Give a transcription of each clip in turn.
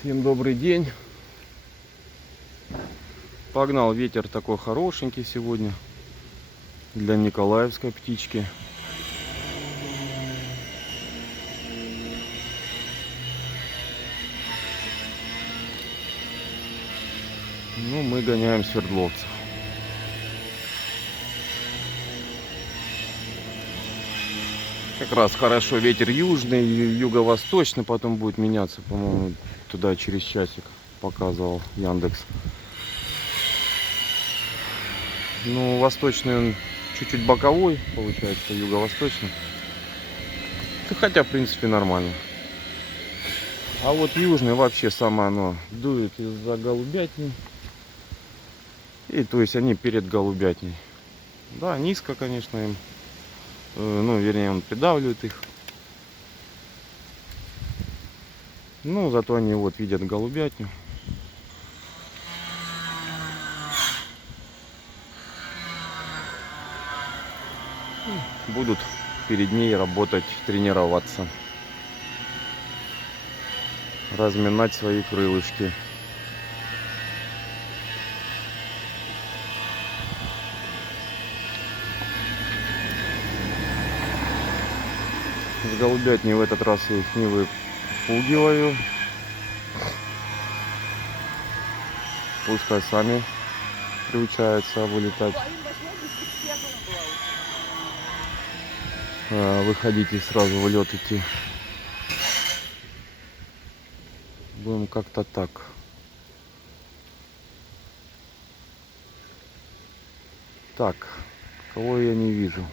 Всем добрый день. Погнал ветер такой хорошенький сегодня для николаевской птички. Ну, мы гоняем свердловцев. Как раз хорошо, ветер южный, юго-восточный, потом будет меняться, по-моему, туда через часик показывал Яндекс. Ну, восточный он чуть-чуть боковой, получается, юго-восточный. Хотя, в принципе, нормально. А вот южный вообще самое оно дует из-за голубятни. И то есть они перед голубятней. Да, низко, конечно, им. Ну, вернее, он придавливает их. Ну, зато они вот видят голубятню. Будут перед ней работать, тренироваться. Разминать свои крылышки. С голубятни в этот раз я их не выпугиваю. Пускай сами приучаются вылетать. Выходить и сразу в лед идти. Будем как-то так. Так, кого я не вижу?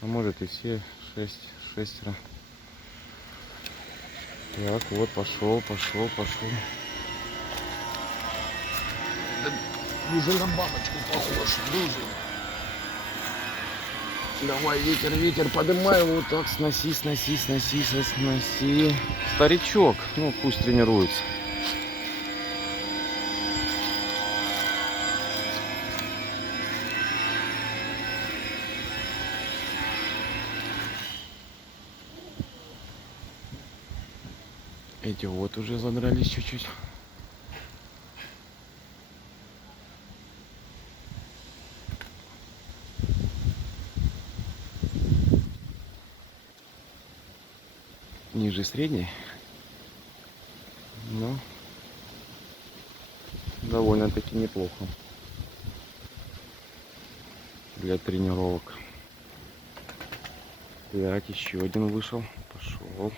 А может и все шестеро. Так, вот пошел. Уже на бабочку похож, дружи. Давай, ветер, поднимай его, вот так, сноси. Старичок, ну пусть тренируется. Эти вот уже задрались чуть-чуть. Ниже средней. Но довольно-таки неплохо для тренировок. Так, еще один вышел. Пошел.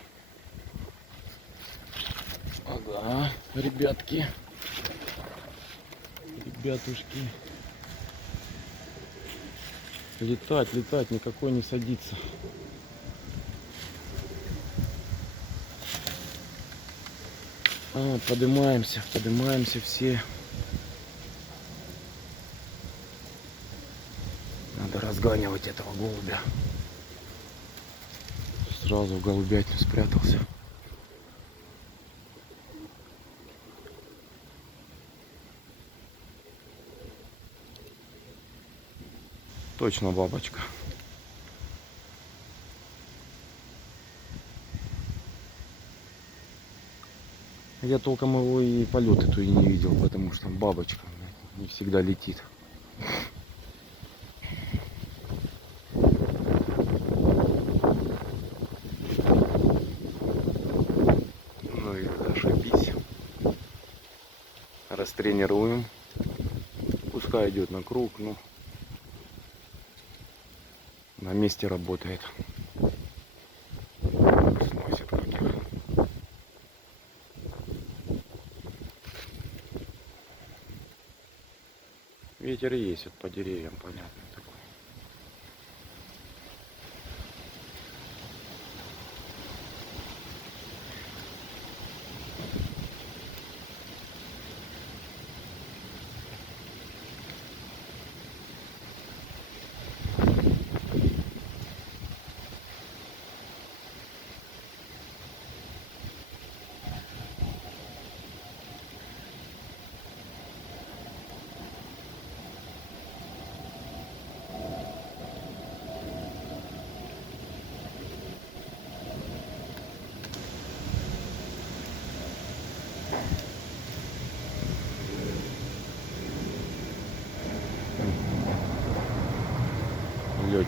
Ага, ребятушки. Летать, никакой не садится. Поднимаемся все. Надо разгонивать этого голубя. Сразу в голубятню спрятался. Точно бабочка. Я толком его и полет эту и не видел, потому что бабочка не всегда летит. Ну и зашибись. Растренируем. Пускай идет на круг, но на месте работает. Сносит каких. Ветер есть, вот по деревьям, понятно такой.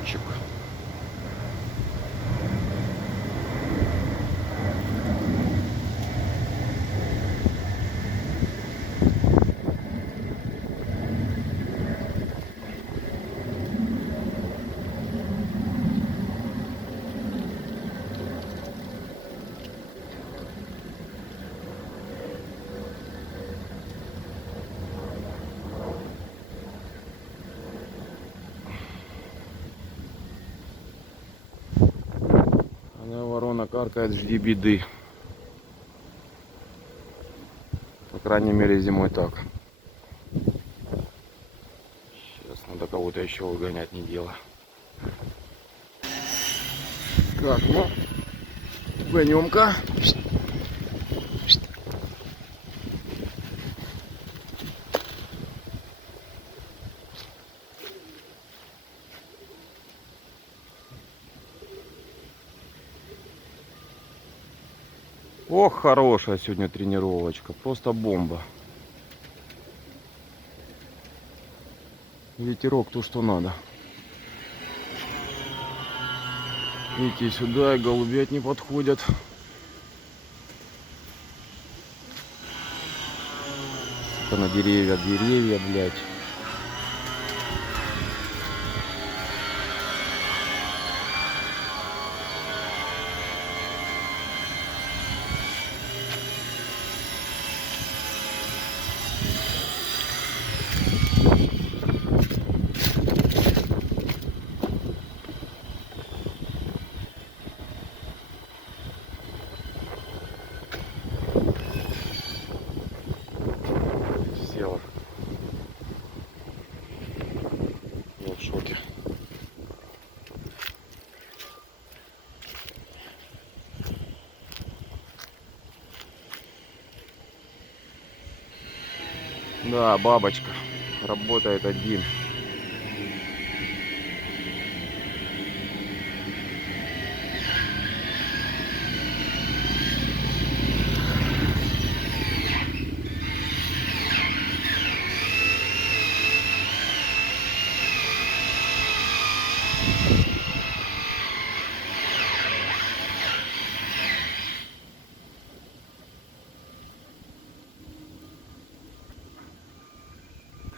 огурчик. Ворона каркает, жди беды. По крайней мере зимой так. Сейчас надо кого-то еще выгонять, не дело. Так, ну, гонем-ка. Ох, хорошая сегодня тренировочка, просто бомба. Ветерок то, что надо. Идти сюда, и голубят не подходят. Это на деревья, блядь. Села. Я в шоке. Да, бабочка. Работает один.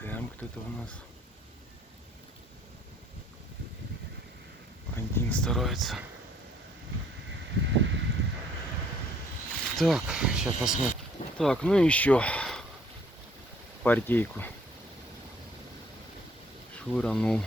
Там кто-то у нас один старается. Так, сейчас посмотрим. Так, ну еще партейку швырнул.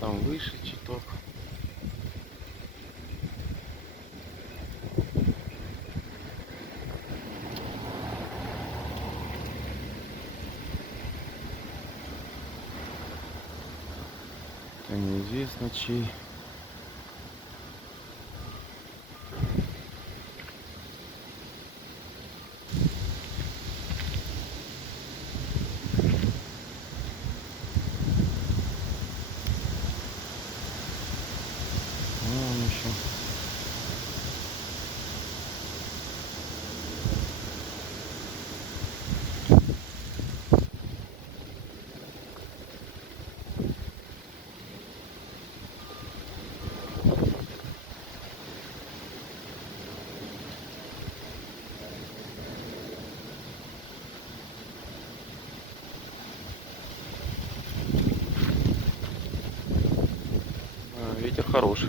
Там выше чуток. Это неизвестно чей. Вон еще. Ветер хороший.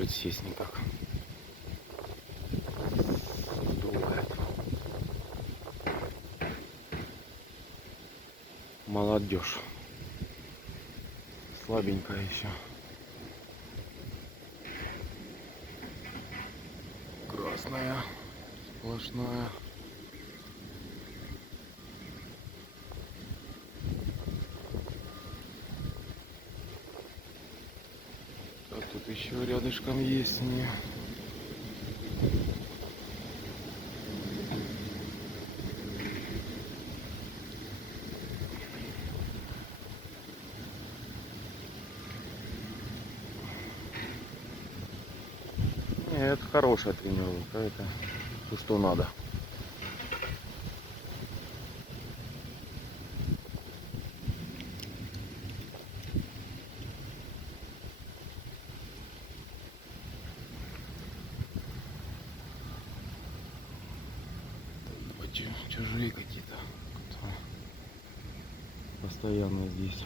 может сесть никак. Сдувает. Молодежь. Слабенькая еще. Красная. Сплошная. А тут еще рядышком есть они. Это хорошая тренировка, это то, что надо. Чужие какие-то, постоянно здесь.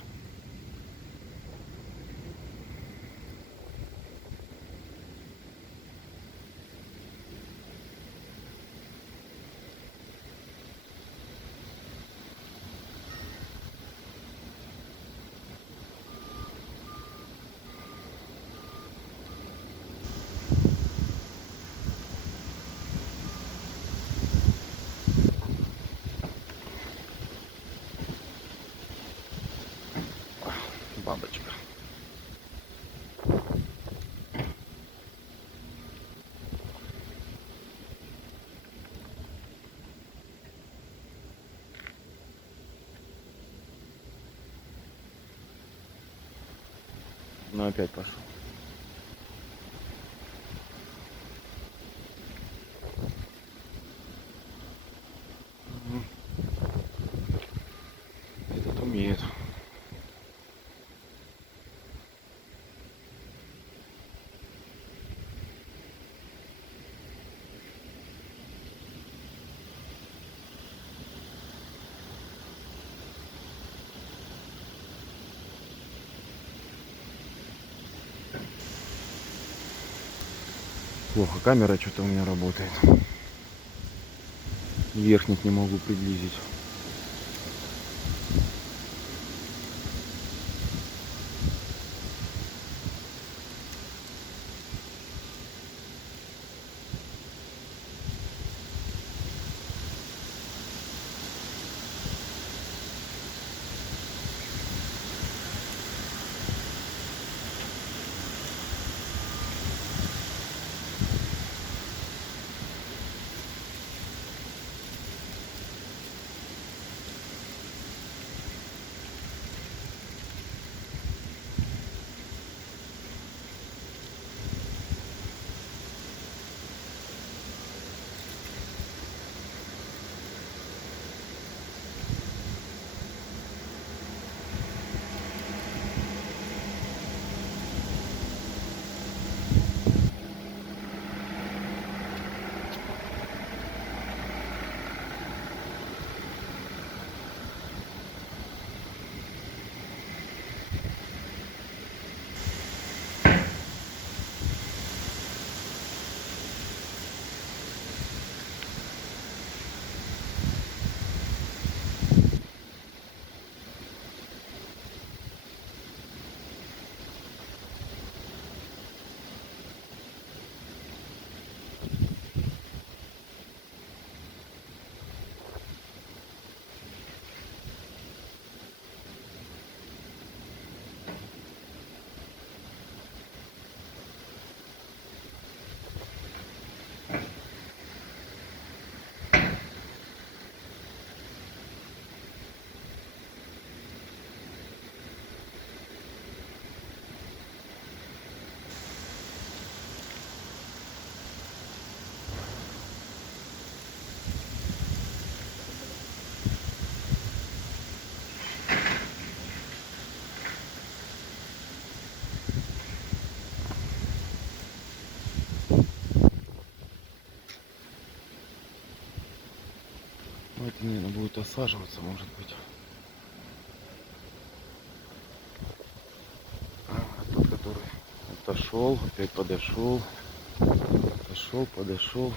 Бабочка. Ну опять пошел. Этот умеет. Плохо камера что-то у меня работает. Верхник не могу приблизить. Ну, это, наверное, будет осаживаться, может быть. А тот, который Отошел, опять подошел. Отошел, подошел.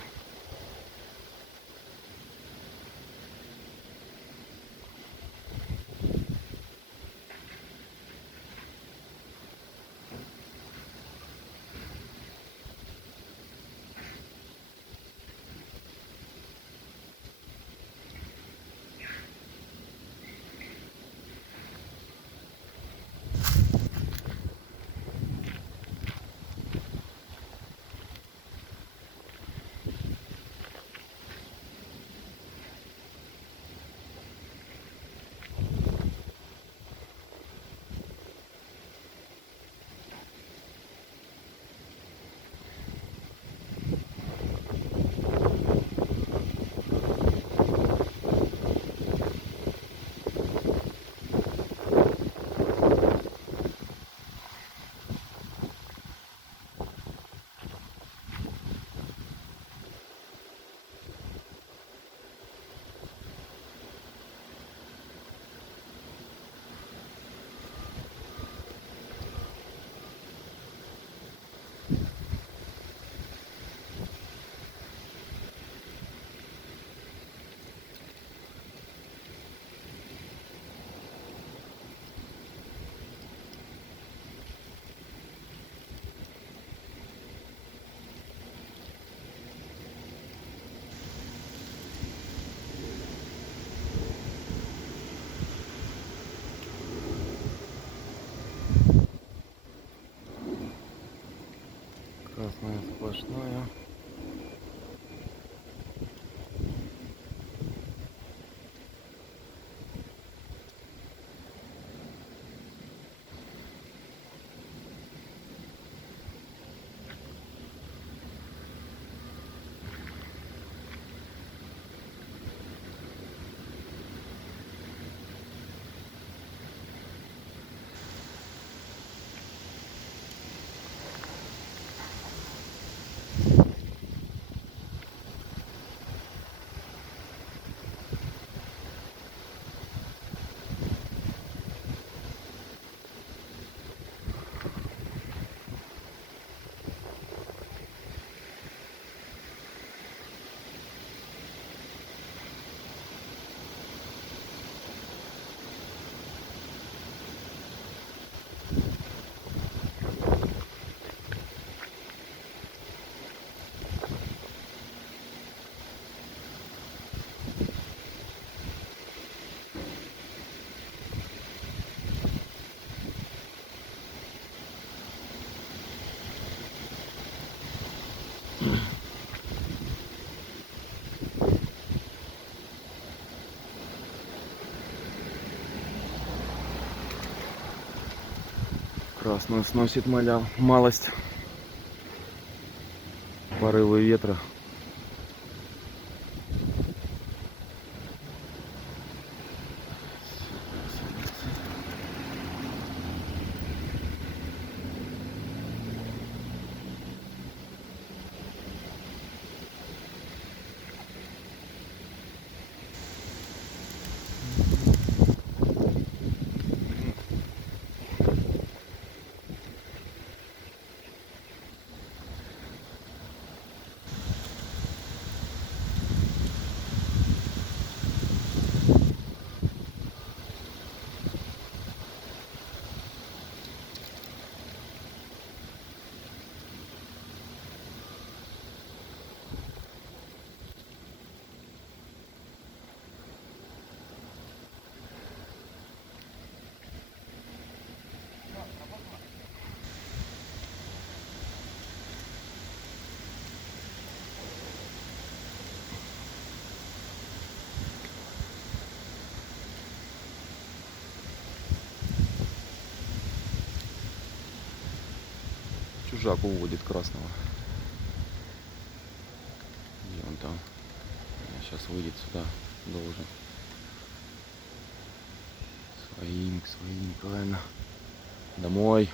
Красная сплошная. Красную сносит малость. Порывы ветра. Чужак уводит красного. Где он там? Сейчас выйдет сюда, должен. Своим, правильно. Домой.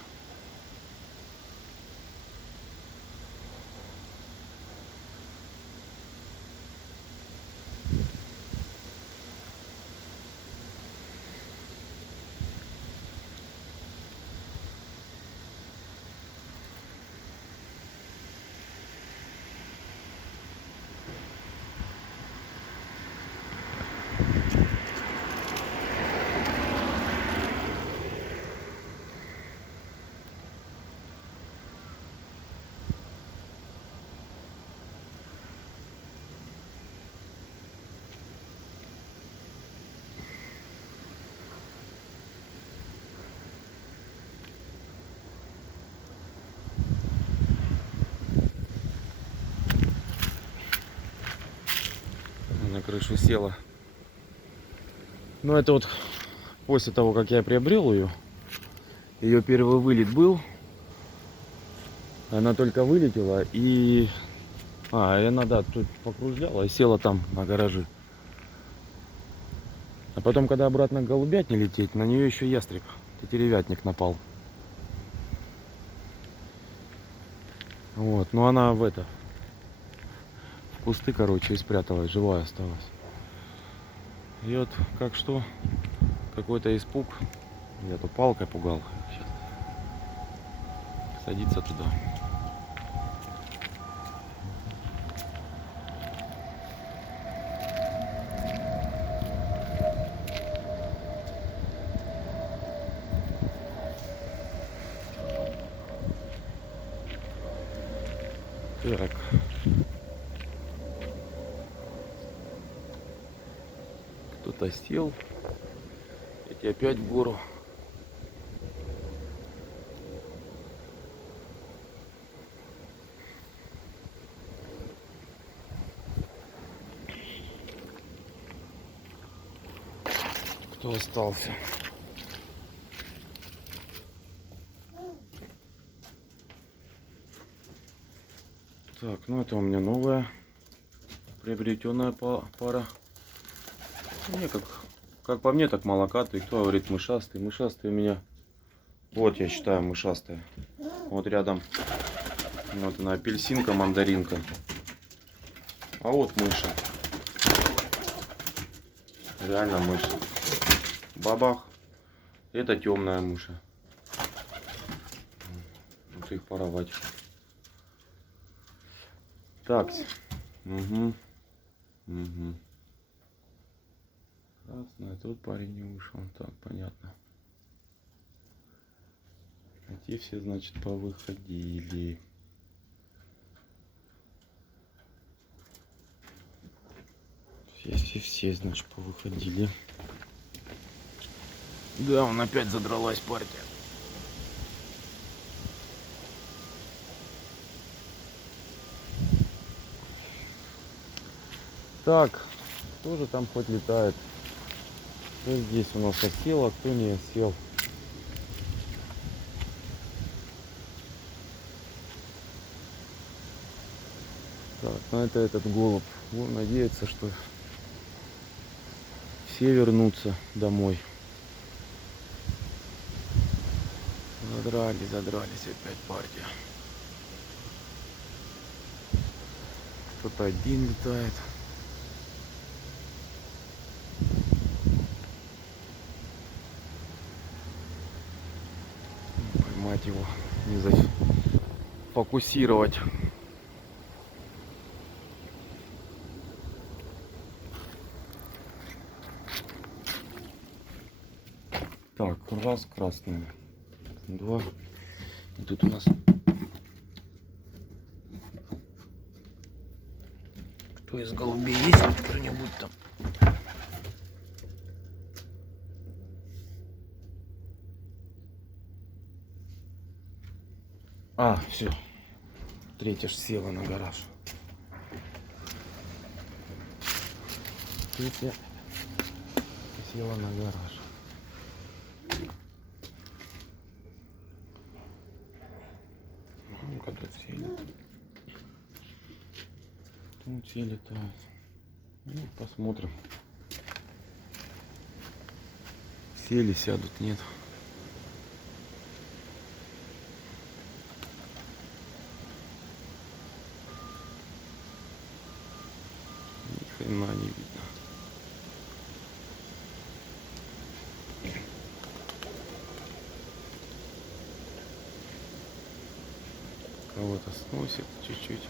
крышу села. Но это вот после того, как я приобрел ее. Ее первый вылет был. Она только вылетела и... и она, да, тут покружляла и села там на гаражи. А потом, когда обратно к голубятне лететь, на нее еще ястреб, тетеревятник напал. Вот, но она в кусты, короче, и спряталась, живая осталась. И вот, как что, какой-то испуг. Я то палкой пугал. Сейчас садится туда. Так. Кто-то сел. Эти опять в гору. Кто остался? Так, ну это у меня новая приобретенная пара. Мне как по мне, так молокатый. Кто говорит мышастый? Мышастый у меня. Вот я считаю мышастая. Вот рядом. Вот она, апельсинка, мандаринка. А вот мыша. Реально мышь. Бабах. Это темная мыша. Вот их поровать. Так. Угу. Угу. Красная. Тут парень не вышел. Так, понятно. А те все, значит, повыходили. Все, значит, повыходили. Да, он опять задралась партия. Так, кто же там хоть летает? Кто здесь у нас осел, а кто не осел? Так, ну это этот голубь. Будем надеяться, что все вернутся домой. Задрались опять партия. Кто-то один летает. Поймать его, не фокусировать. Так, раз красная, два. И тут у нас кто из голубей есть кто-нибудь там? Все. Третья ж села на гараж. Третья села на гараж. Ну-ка, тут все летают. Тут все летают. Ну, посмотрим. Сели, сядут, нет. Ни хрена не видно. Кого-то сносит чуть-чуть.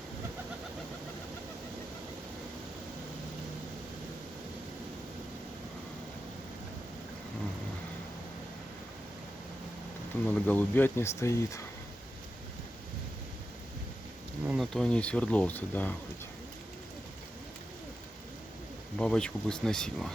Тут над голубятней стоит. Ну, на то они и свердловцы, да, хоть. Бабочку бы сносила.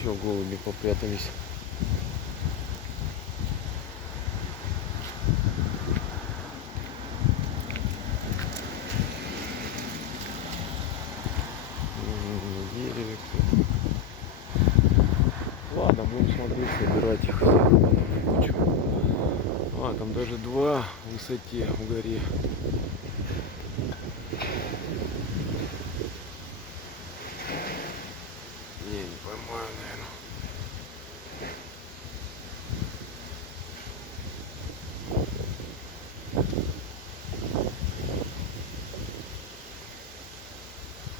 Все, голуби попрятались. На дереве кто-то. Ладно, будем смотреть, собирать их на кучу. А, там даже два в высоте в горе. Не поймаю, наверное.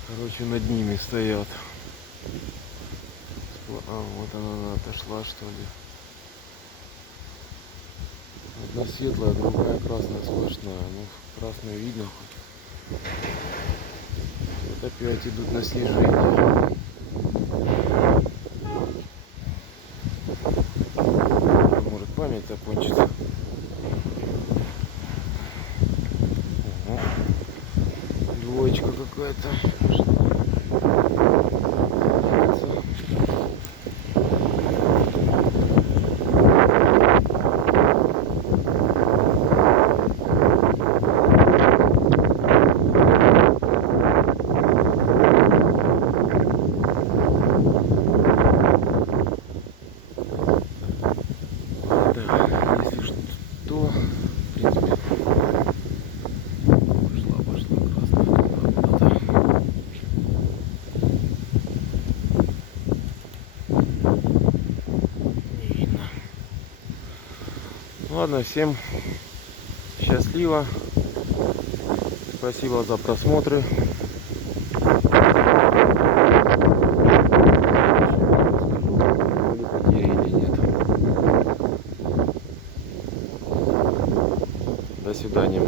Короче, над ними стоят. А, вот она отошла, что ли. Одна светлая, другая красная сплошная. Ну, красную видно хоть. Вот опять идут на снижение. Может, память закончится. Ого. Двоечка какая-то. Если что, в принципе, пошла красная туда куда-то. Не видно. Ладно, всем счастливо. Спасибо за просмотры. Потери или нет. До свидания.